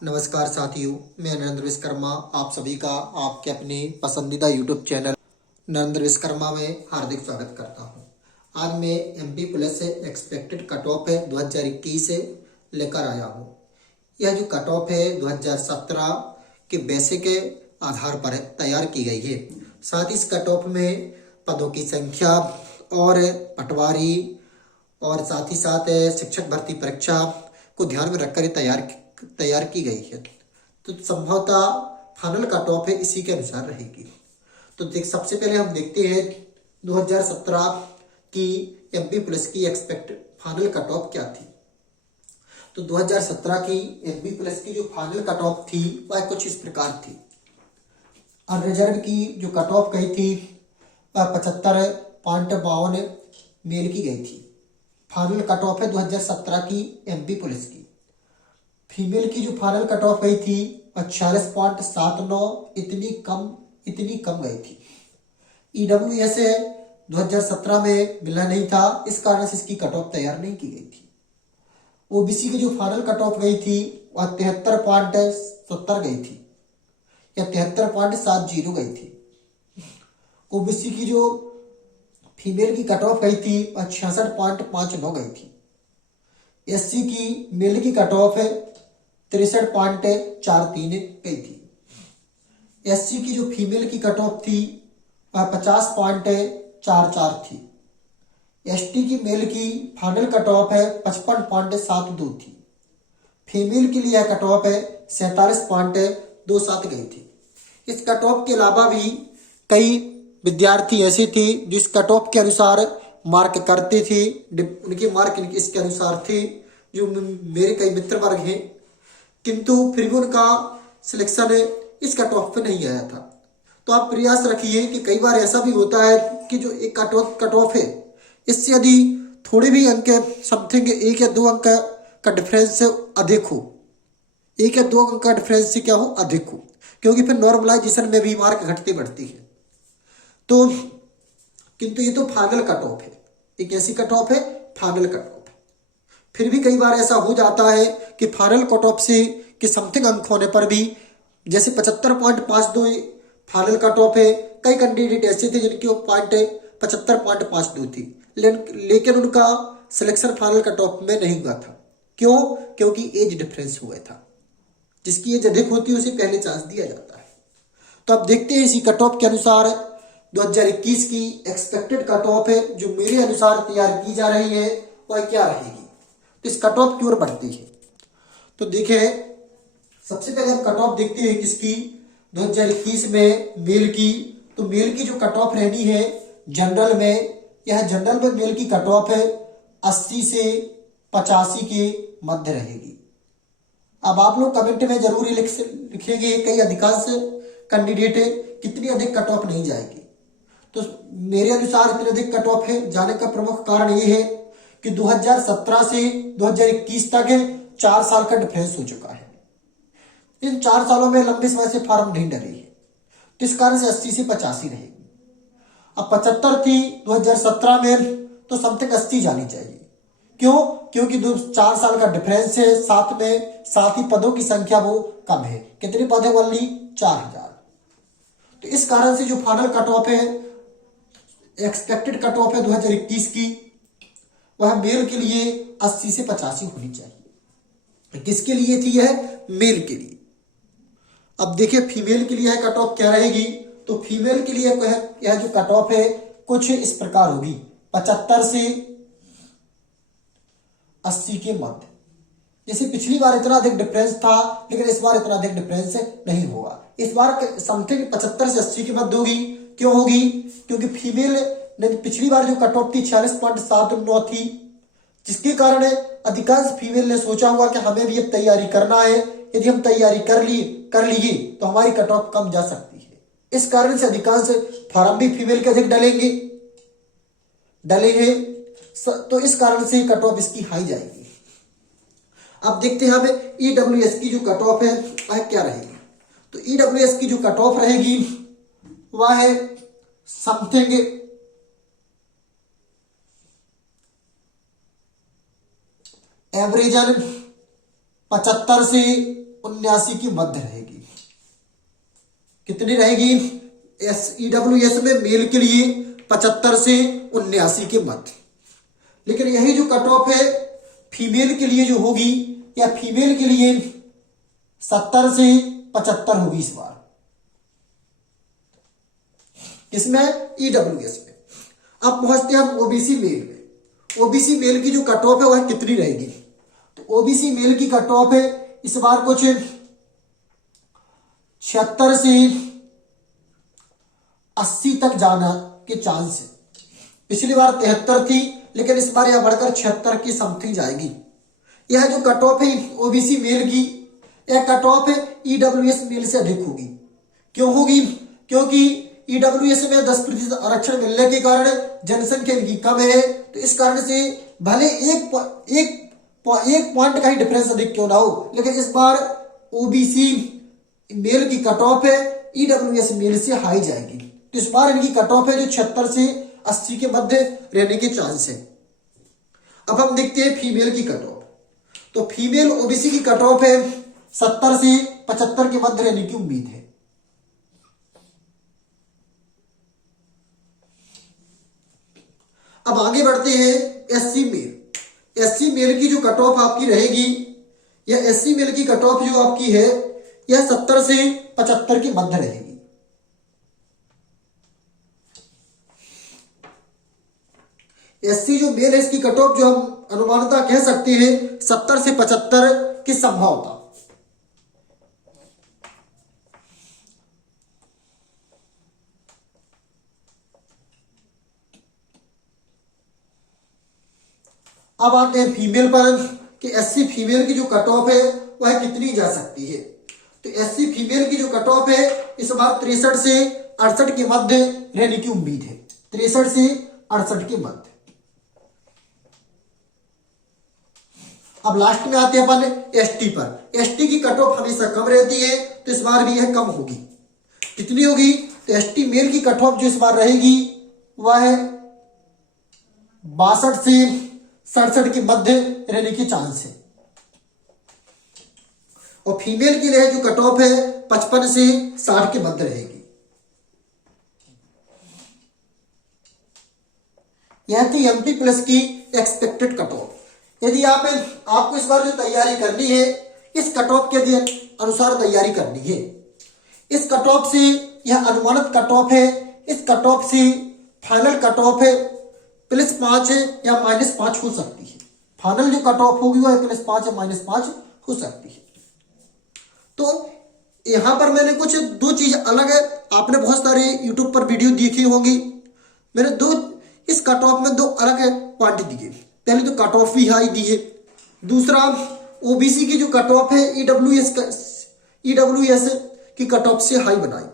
नमस्कार साथियों, मैं नरेंद्र विश्वकर्मा आप सभी का आपके अपने पसंदीदा यूट्यूब चैनल नरेंद्र विश्वकर्मा में हार्दिक स्वागत करता हूं। आज मैं एमपी प्लस से एक्सपेक्टेड कट ऑफ है 2021 से लेकर आया हूं। यह जो कट ऑफ है 2017 के बेसिक के आधार पर तैयार की गई है। साथ ही इस कट ऑफ में पदों की संख्या और पटवारी और साथ ही साथ शिक्षक भर्ती परीक्षा को ध्यान में रखकर तैयार की गई है। तो संभवतः फाइनल कट ऑफ है इसी के अनुसार रहेगी। तो देख सबसे पहले हम देखते हैं 2017 की एमपी प्लस की एक्सपेक्टेड फाइनल कट ऑफ क्या थी। तो 2017 की एमपी प्लस की जो फाइनल कट ऑफ थी वह कुछ इस प्रकार थी। अनरिजर्व की जो कट ऑफ गई थी वह 75.52 मेल की गई थी। फाइनल कट ऑफ है 2017 की एमपी पुलिस की। फीमेल की जो फाइनल कट ऑफ गई थी वह 46.79 इतनी कम गई थी। ईडब्ल्यूएस 2017 में मिला नहीं था, इस कारण से इसकी कट ऑफ तैयार नहीं की गई थी। ओबीसी की जो फाइनल कट ऑफ गई थी वह 73.70 गई थी या 73.70 गई थी। ओबीसी की जो फीमेल की कट ऑफ गई थी वह 66.59 गई थी। एससी की मेल की कट ऑफ है 63.43 गई थी। एससी की जो फीमेल की कट ऑफ थी वह 50.44 थी। एसटी की मेल की फाइनल कट ऑफ है 55.72 थी। फीमेल के लिए कट ऑफ है 47.27 गई थी। इस कट ऑफ के अलावा भी कई विद्यार्थी ऐसे थे जो इस कट ऑफ के अनुसार मार्क करते थे। उनके मार्क इसके अनुसार थे जो मेरे कई मित्र वर्ग हैं, किंतु फिर भी उनका सिलेक्शन इस कट ऑफ पे नहीं आया था। तो आप प्रयास रखिए कि कई बार ऐसा भी होता है कि जो एक कट ऑफ है इससे यदि थोड़े भी अंक समथिंग 1 या 2 अंक का डिफरेंस से अधिक हो, 1 या 2 अंक का डिफरेंस से क्या हो अधिक हो, क्योंकि फिर नॉर्मलाइजेशन में भी मार्क घटती बढ़ती है। तो किंतु ये तो फाइनल कट ऑफ है, एक ऐसी कट ऑफ है फाइनल कट ऑफ। फिर भी कई बार ऐसा हो जाता है कि फाइनल कट ऑफ से कि समथिंग अंक होने पर भी, जैसे 75.52 फाइनल कट ऑफ है, कई कैंडिडेट ऐसे थे जिनकी पॉइंट 75.52 थी, लेकिन उनका सिलेक्शन फाइनल कट ऑफ में नहीं हुआ था। क्यों? क्योंकि एज डिफरेंस हुआ था। जिसकी एज अधिक होती है उसे पहले चांस दिया जाता है। तो अब देखते हैं इसी कट ऑफ के अनुसार 2021 की एक्सपेक्टेड कट ऑफ है जो मेरे अनुसार तैयार की जा रही है वह क्या रहेगी। तो इस कट ऑफ की ओर बढ़ती है। तो देखिए सबसे पहले हम कट ऑफ देखते हैं किसकी 2021 में मेल की। तो मेल की जो कट ऑफ रहनी है जनरल में, यह जनरल में मेल की कट ऑफ है 80 से 85 के मध्य रहेगी। अब आप लोग कमेंट में जरूर लिखेंगे कई अधिकांश कैंडिडेट कितनी अधिक कट ऑफ नहीं जाएगी। तो मेरे अनुसार इतने अधिक कट ऑफ है जाने का प्रमुख कारण ये है कि 2017 से 2021 तक 4 साल का डिफरेंस हो चुका है। इन 4 सालों में लंबे समय से फार्म नहीं डले है, तो इस कारण से 80 से 85 रहेगी। अब 75 थी 2017 में, तो समथिंग 80 जानी चाहिए। क्यों? क्योंकि 4 साल का डिफरेंस है, साथ ही पदों की संख्या वो कम है। कितने पद है? ओनली 4000। तो इस कारण से जो फाइनल कट ऑफ है, एक्सपेक्टेड कट ऑफ है 2021 की, वह मेल के लिए 80 से 85 होनी चाहिए। किसके लिए थी यह? मेल के लिए। अब देखिए फीमेल के लिए कट ऑफ क्या रहेगी। तो फीमेल के लिए यह जो कट ऑफ है कुछ इस प्रकार होगी 75 से 80 के मध्य। जैसे पिछली बार इतना अधिक डिफरेंस था, लेकिन इस बार इतना अधिक डिफरेंस नहीं होगा। इस बार समथिंग 75 से 80 के मध्य होगी। क्यों होगी? क्योंकि फीमेल ने पिछली बार जो कट ऑफ थी 46.79 थी, जिसके कारण अधिकांश फीमेल ने सोचा हुआ कि हमें भी अब तैयारी करना है, यदि हम तैयारी कर लिए तो हमारी कट ऑफ कम जा सकती है। इस कारण से अधिकांश फॉर्म भी फीमेल के अधिक डलेंगे, तो इस कारण से कट ऑफ इसकी हाई जाएगी। अब देखते हैं हमें ईडब्ल्यूएस की जो कट ऑफ है वह क्या रहेगी। तो ईडब्ल्यूएस की जो कट ऑफ रहेगी वह है समथिंग एवरेजन 75 से 79 की मध्य रहेगी। कितनी रहेगी? ईडब्ल्यूएस में मेल के लिए 75 से 79 के मध्य। लेकिन यही जो कट ऑफ है फीमेल के लिए जो होगी, या फीमेल के लिए 70 से 75 होगी इस बार, इसमें ईडब्ल्यूएस में। अब पहुंचते हैं हम ओबीसी मेल में। ओबीसी मेल की जो कट ऑफ है वह कितनी रहेगी? तो ओबीसी मेल की कट ऑफ है इस बार कुछ 76 से 80 तक जाना के चांस है। पिछली बार 73 थी, लेकिन इस बार यह बढ़कर 76 की समथिंग जाएगी। यह जो कट ऑफ है ओबीसी मेल की, यह कट ऑफ है ईडब्ल्यूएस मेल से अधिक होगी। क्यों होगी? क्योंकि ईडब्ल्यूएस में 10% आरक्षण मिलने के कारण जनसंख्या इनकी कम है, तो इस कारण से भले एक पॉइंट का ही डिफरेंस अधिक क्यों ना हो, लेकिन इस बार ओबीसी मेल की कट ऑफ है ईडब्ल्यूएस मेल से हाई जाएगी। तो इस बार इनकी कट ऑफ है जो 76 से 80 के मध्य रहने के चांस है। अब हम देखते हैं फीमेल की कट ऑफ। तो फीमेल ओबीसी की कट ऑफ है 70 से 75 के मध्य रहने की उम्मीद है। अब आगे बढ़ते हैं एससी मेल। एससी मेल की जो कट ऑफ आपकी रहेगी, यह एससी मेल की कट ऑफ जो आपकी है यह 70 से 75 के मध्य रहेगी। एससी जो मेल है इसकी कट ऑफ जो हम अनुमानता कह सकते हैं 70 से 75 की संभावना। अब आते हैं फीमेल पर कि एससी फीमेल की जो कट ऑफ है वह कितनी जा सकती है। तो एससी फीमेल की जो कट ऑफ है इस बार 63 से 68 के मध्य रहने की उम्मीद है। 63 से 68 के मध्य। अब लास्ट में आते हैं अपन एसटी पर। एसटी की कट ऑफ हमेशा कम रहती है, तो इस बार भी यह कम होगी। कितनी होगी? तो एसटी मेल की कट ऑफ जो इस बार रहेगी वह 62 से 67 के मध्य रहने के चांस है। और फीमेल के लिए जो कट ऑफ है 55 से 60 के मध्य रहेगी। यह थी एमटी प्लस की एक्सपेक्टेड कट ऑफ। यदि आपको इस बार जो तैयारी करनी है इस कट ऑफ के अनुसार तैयारी करनी है। इस कट ऑफ से यह अनुमानित कट ऑफ है, इस कट ऑफ से फाइनल कट ऑफ है +5 या -5 हो सकती है। फाइनल जो कट ऑफ होगी वह +5 या -5 हो सकती है। तो यहां पर मैंने कुछ दो चीज अलग है, आपने बहुत सारे यूट्यूब पर वीडियो देखी होगी। मैंने इस कट ऑफ में दो अलग पॉइंट दिए। पहले तो कट ऑफ भी हाई दी है, दूसरा ओबीसी की जो कट ऑफ है ईडब्ल्यूएस की कट ऑफ से हाई बनाई।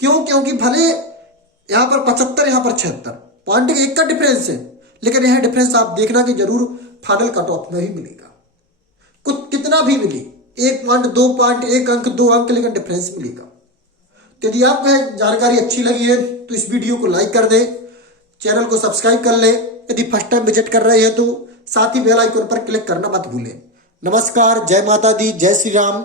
क्यों? क्योंकि भले यहां पर 75 यहां पर 76 पॉइंट एक का डिफरेंस है, लेकिन यह डिफरेंस आप देखना कि जरूर फाइनल कट ऑफ में ही मिलेगा। कुछ कितना भी मिले, 1 पॉइंट 2 पॉइंट 1 अंक 2 अंक, लेकिन डिफरेंस मिलेगा। तो यदि आपको जानकारी अच्छी लगी है तो इस वीडियो को लाइक कर दें, चैनल को सब्सक्राइब कर ले। यदि फर्स्ट टाइम विजिट कर रहे हैं तो साथ ही बेल आइकन पर क्लिक करना मत भूलें। नमस्कार, जय माता दी, जय श्री राम।